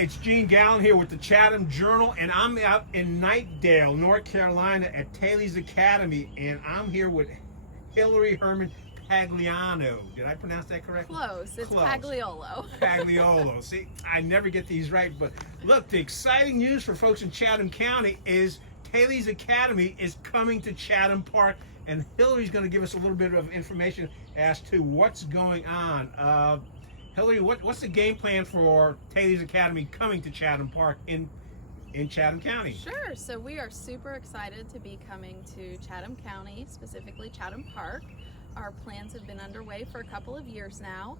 Hey, it's Gene Gallen here with the Chatham Journal, and I'm out in Knightdale, North Carolina at Thales Academy, and I'm here with Hilary Herman-Pagliolo. Did I pronounce that correctly? Close. It's Close. Pagliolo. Pagliolo. See, I never get these right, but look, the exciting news for folks in Chatham County is Thales Academy is coming to Chatham Park, and Hilary's going to give us a little bit of information as to what's going on. Hilary, what's the game plan for Thales Academy coming to Chatham Park in Chatham County? Sure. So we are super excited to be coming to Chatham County, specifically Chatham Park. Our plans have been underway for a couple of years now.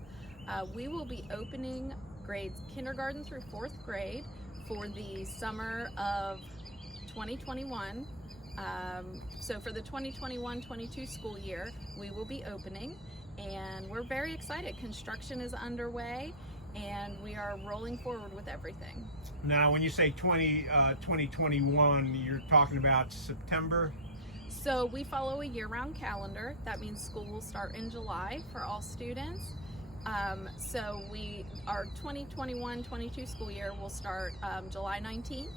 We will be opening grades kindergarten through 4th grade for the summer of 2021. So for the 2021-22 school year, we will be opening. And we're very excited. Construction is underway, and we are rolling forward with everything. Now, when you say 2021, you're talking about September? So we follow a year-round calendar. That means school will start in July for all students. So our 2021-22 school year will start July 19th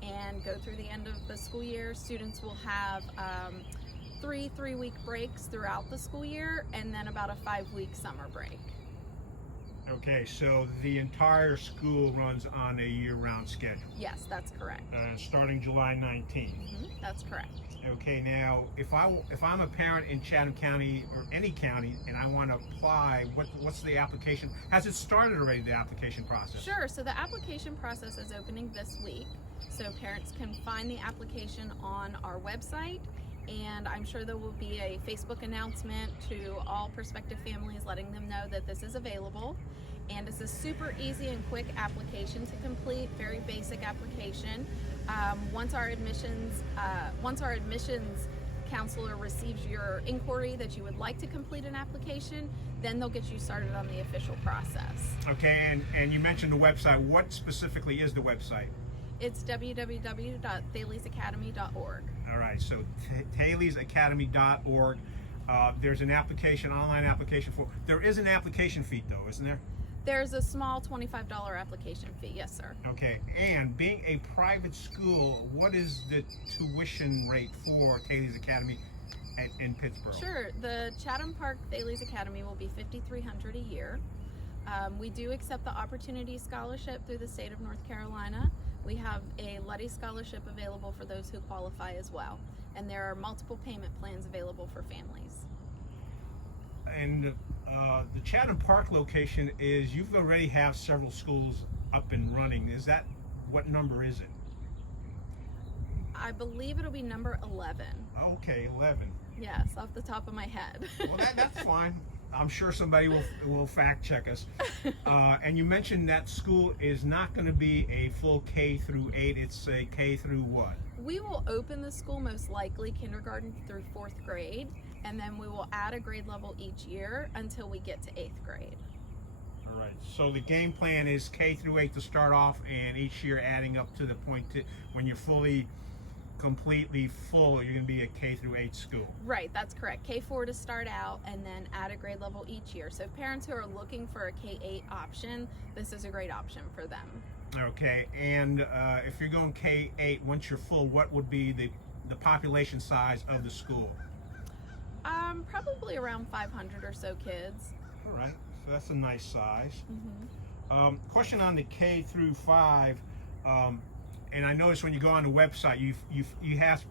and go through the end of the school year. Students will have three-week breaks throughout the school year, and then about a 5-week summer break. Okay, so the entire school runs on a year-round schedule. Yes, that's correct. Starting July 19th. That's correct. Okay, now if I'm a parent in Chatham County or any county and I want to apply, what's the application? Has it started already, the application process? Sure. So the application process is opening this week. So parents can find the application on our website. And I'm sure there will be a Facebook announcement to all prospective families letting them know that this is available. And it's a super easy and quick application to complete, very basic application. Once our admissions counselor receives your inquiry that you would like to complete an application, then they'll get you started on the official process. Okay, and you mentioned the website. What specifically is the website? It's www.thalesacademy.org. All right, so thalesacademy.org. There's an online application for. There is an application fee, though, isn't there? There's a small $25 application fee, yes, sir. Okay, and being a private school, what is the tuition rate for Thales Academy in Pittsboro? Sure, the Chatham Park Thales Academy will be $5,300 a year. We do accept the Opportunity Scholarship through the state of North Carolina. We have a Luddy Scholarship available for those who qualify as well. And there are multiple payment plans available for families. And the Chatham Park location is, you've already have several schools up and running. Is that, what number is it? I believe it'll be number 11. Okay, 11. Yes, off the top of my head. Well, that's fine. I'm sure somebody will fact check us. And you mentioned that school is not going to be a full K through 8. It's a K through what? We will open the school most likely kindergarten through 4th grade, and then we will add a grade level each year until we get to 8th grade. All right. So the game plan is K through 8 to start off, and each year adding up to the point when you're completely full, you're going to be a K through 8 school. Right, that's correct. K4 to start out, and then add a grade level each year. So parents who are looking for a K8 option, this is a great option for them. Okay, and if you're going K8, once you're full, what would be the population size of the school? Probably around 500 or so kids. All right, so that's a nice size. Question on the K through 5. And I noticed when you go on the website, you have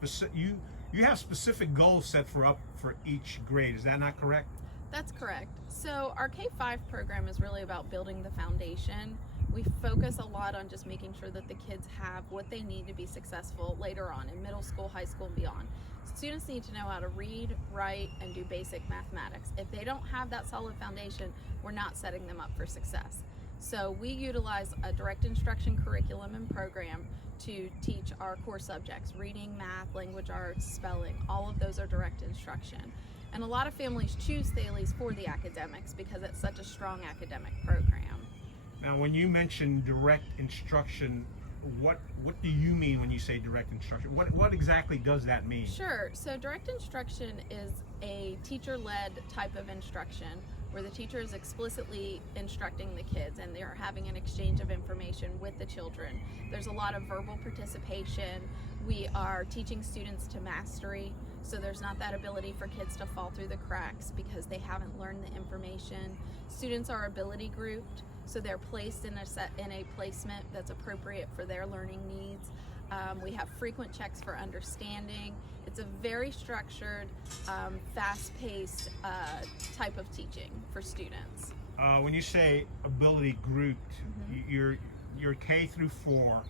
specific goals set for each grade. Is that not correct? That's correct. So our K5 program is really about building the foundation. We focus a lot on just making sure that the kids have what they need to be successful later on in middle school, high school, and beyond. Students need to know how to read, write, and do basic mathematics. If they don't have that solid foundation, we're not setting them up for success. So we utilize a direct instruction curriculum and program to teach our core subjects: reading, math, language arts, spelling. All of those are direct instruction. And a lot of families choose Thales for the academics because it's such a strong academic program. Now, when you mention direct instruction, what do you mean when you say direct instruction? What exactly does that mean? Sure. So direct instruction is a teacher-led type of instruction where the teacher is explicitly instructing the kids and they're having an exchange of information with the children. There's a lot of verbal participation. We are teaching students to mastery, so there's not that ability for kids to fall through the cracks because they haven't learned the information. Students are ability grouped, so they're placed in a placement that's appropriate for their learning needs. We have frequent checks for understanding. It's a very structured, fast-paced type of teaching for students. When you say ability grouped, you're K through 4.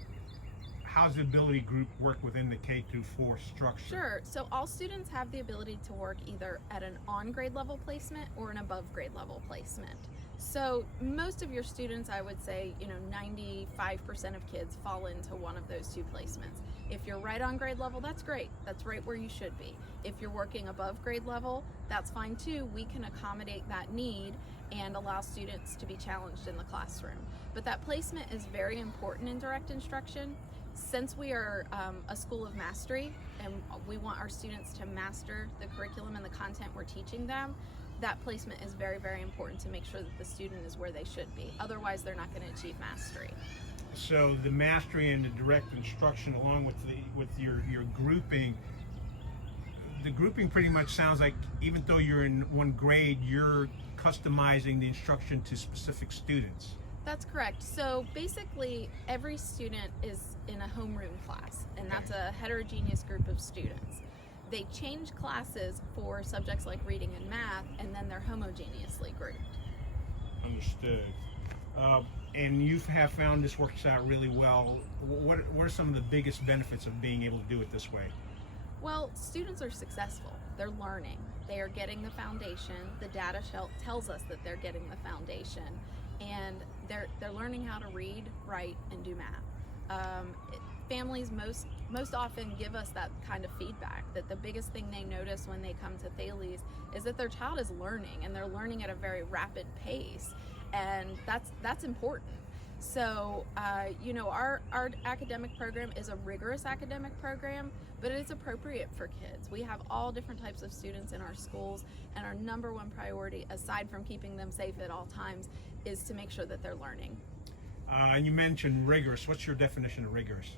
How's the ability group work within the K through 4 structure? Sure. So all students have the ability to work either at an on-grade level placement or an above-grade level placement. So most of your students, I would say, 95% of kids fall into one of those two placements. If you're right on grade level, that's great. That's right where you should be. If you're working above grade level, that's fine too. We can accommodate that need and allow students to be challenged in the classroom. But that placement is very important in direct instruction. Since we are a school of mastery and we want our students to master the curriculum and the content we're teaching them, that placement is very, very important to make sure that the student is where they should be. Otherwise, they're not going to achieve mastery. So the mastery and the direct instruction, along with your grouping, the grouping pretty much sounds like even though you're in one grade, you're customizing the instruction to specific students. That's correct. So basically, every student is in a homeroom class, and that's a heterogeneous group of students. They change classes for subjects like reading and math, and then they're homogeneously grouped. Understood. And you have found this works out really well. What are some of the biggest benefits of being able to do it this way? Well, students are successful. They're learning. They are getting the foundation. The data tells us that they're getting the foundation, and they're learning how to read, write, and do math. Families most often give us that kind of feedback, that the biggest thing they notice when they come to Thales is that their child is learning, and they're learning at a very rapid pace, and that's important. So our academic program is a rigorous academic program, but it's appropriate for kids. We have all different types of students in our schools, and our number one priority, aside from keeping them safe at all times, is to make sure that they're learning. And you mentioned rigorous. What's your definition of rigorous?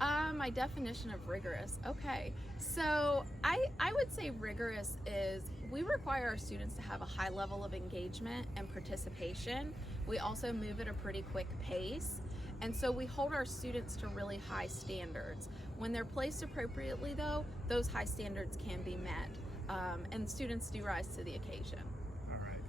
My definition of rigorous. Okay, so I would say rigorous is we require our students to have a high level of engagement and participation. We also move at a pretty quick pace, and so we hold our students to really high standards. When they're placed appropriately, though, those high standards can be met, and students do rise to the occasion. All right.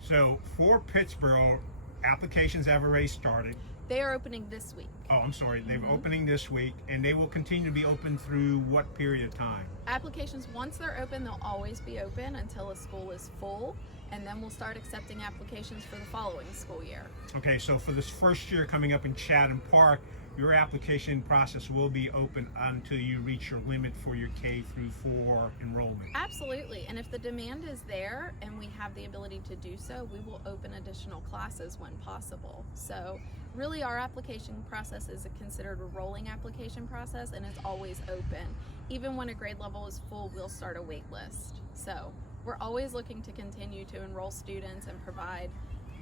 So for Pittsboro, applications have already started. They are opening this week. Oh, I'm sorry. They're opening this week, and they will continue to be open through what period of time? Applications, once they're open, they'll always be open until a school is full, and then we'll start accepting applications for the following school year. Okay, so for this first year coming up in Chatham Park, your application process will be open until you reach your limit for your K through 4 enrollment. Absolutely, and if the demand is there and we have the ability to do so, we will open additional classes when possible. So really our application process is considered a rolling application process, and it's always open. Even when a grade level is full, we'll start a wait list. So we're always looking to continue to enroll students and provide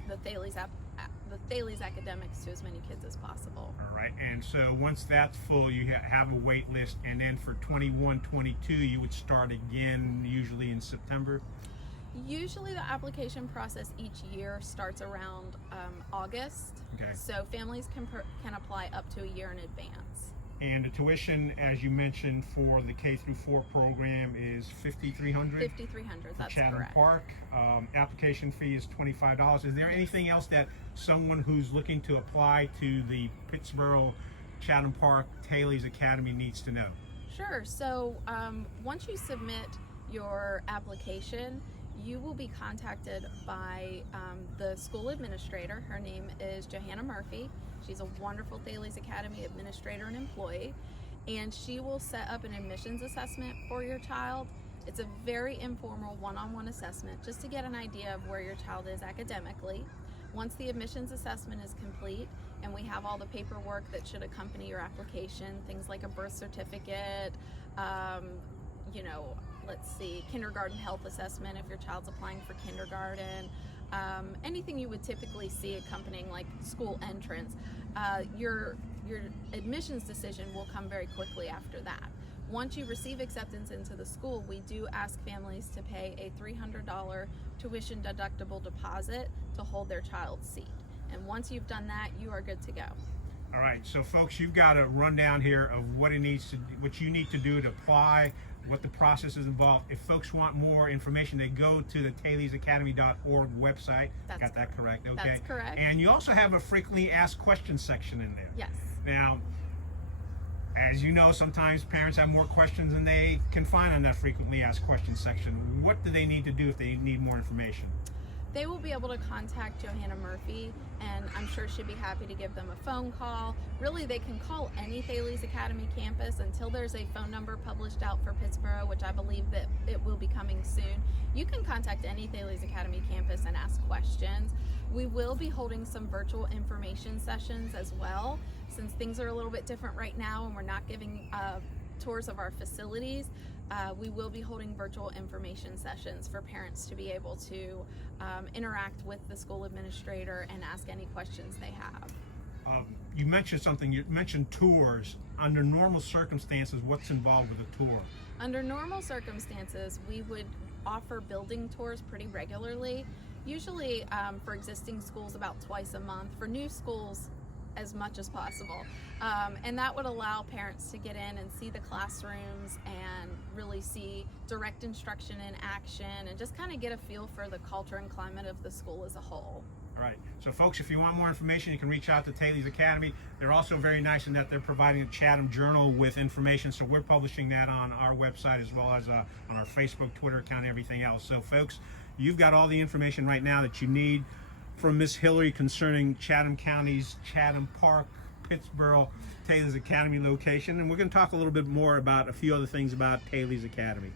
the Thales academics to as many kids as possible. All right, and so once that's full, you have a wait list, and then for 21-22, you would start again, usually in September? Usually the application process each year starts around August. Okay. So families can apply up to a year in advance. And the tuition, as you mentioned, for the K through 4 program is $5,300. $5,300. That's Chatham correct. Park. Application fee is $25. Is there anything else that someone who's looking to apply to the Pittsboro Chatham Park Thales Academy needs to know? Sure. So once you submit your application, you will be contacted by the school administrator. Her name is Johanna Murphy. She's a wonderful Thales Academy administrator and employee, and she will set up an admissions assessment for your child. It's a very informal one-on-one assessment just to get an idea of where your child is academically. Once the admissions assessment is complete and we have all the paperwork that should accompany your application, things like a birth certificate, let's see, kindergarten health assessment if your child's applying for kindergarten, anything you would typically see accompanying like school entrance. Your admissions decision will come very quickly after that. Once you receive acceptance into the school, we do ask families to pay a $300 tuition deductible deposit to hold their child's seat. And once you've done that, you are good to go. All right, so folks, you've got a rundown here of what you need to do to apply, what the process is involved. If folks want more information, they go to the thalesacademy.org website. Got that correct? Okay. That's correct. And you also have a frequently asked questions section in there. Yes. Now, as you know, sometimes parents have more questions than they can find on that frequently asked questions section. What do they need to do if they need more information? They will be able to contact Johanna Murphy, and I'm sure she'd be happy to give them a phone call. Really, they can call any Thales Academy campus until there's a phone number published out for Pittsboro, which I believe that it will be coming soon. You can contact any Thales Academy campus and ask questions. We will be holding some virtual information sessions as well, since things are a little bit different right now and we're not giving tours of our facilities. We will be holding virtual information sessions for parents to be able to interact with the school administrator and ask any questions they have. You mentioned something, you mentioned tours. Under normal circumstances, what's involved with a tour? Under normal circumstances, we would offer building tours pretty regularly, usually for existing schools about twice a month, for new schools as much as possible. And that would allow parents to get in and see the classrooms and really see direct instruction in action and just kind of get a feel for the culture and climate of the school as a whole. All right. So folks, if you want more information, you can reach out to Thales Academy. They're also very nice in that they're providing a Chatham Journal with information. So we're publishing that on our website as well as on our Facebook, Twitter account, and everything else. So folks, you've got all the information right now that you need from Miss Hilary concerning Chatham County's Chatham Park, Pittsboro, Thales Academy location. And we're going to talk a little bit more about a few other things about Thales Academy.